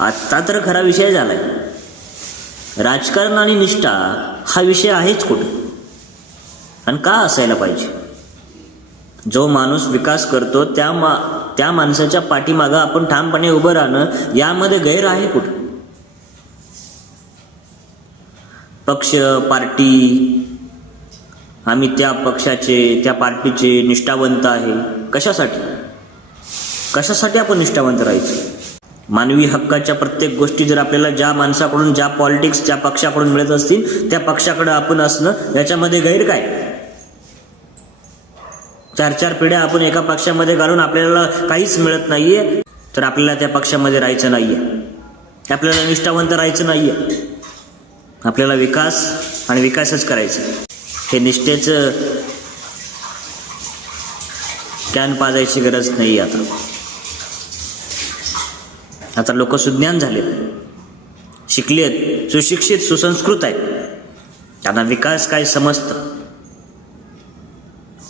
आत्ता तर खरा विषय झालाय. राजकारण आणि निष्ठा हा विषय आहेच कुठे आणि का असायला पाहिजे. जो माणूस विकास करतो त्या माणसाच्या पाठीमागं आपण ठामपणे उभं राहणं यामध्ये गैर आहे कुठे. पक्ष पार्टी आम्ही त्या पक्षाचे त्या पार्टीचे निष्ठावंत आहे. कशासाठी आपण निष्ठावंत राहायचं. मानवी हक्काच्या प्रत्येक गोष्टी जर आपल्याला ज्या माणसाकडून ज्या पॉलिटिक्स ज्या पक्षाकडून मिळत असतील त्या पक्षाकडे आपण असणं याच्यामध्ये गैर काय. 4-4 पिढ्या आपण एका पक्षामध्ये घालून आपल्याला काहीच मिळत नाहीये तर आपल्याला त्या पक्षामध्ये राहायचं नाहीये. आपल्याला निष्ठावंत राहायचं नाहीये. आपल्याला विकास आणि विकासच करायचं. हे निष्ठेचं कॅन पाजायची गरज नाही. आता लोक सुज्ञान झालेत, शिकलेत, सुशिक्षित सुसंस्कृत आहेत. त्यांना विकास काय समजतं.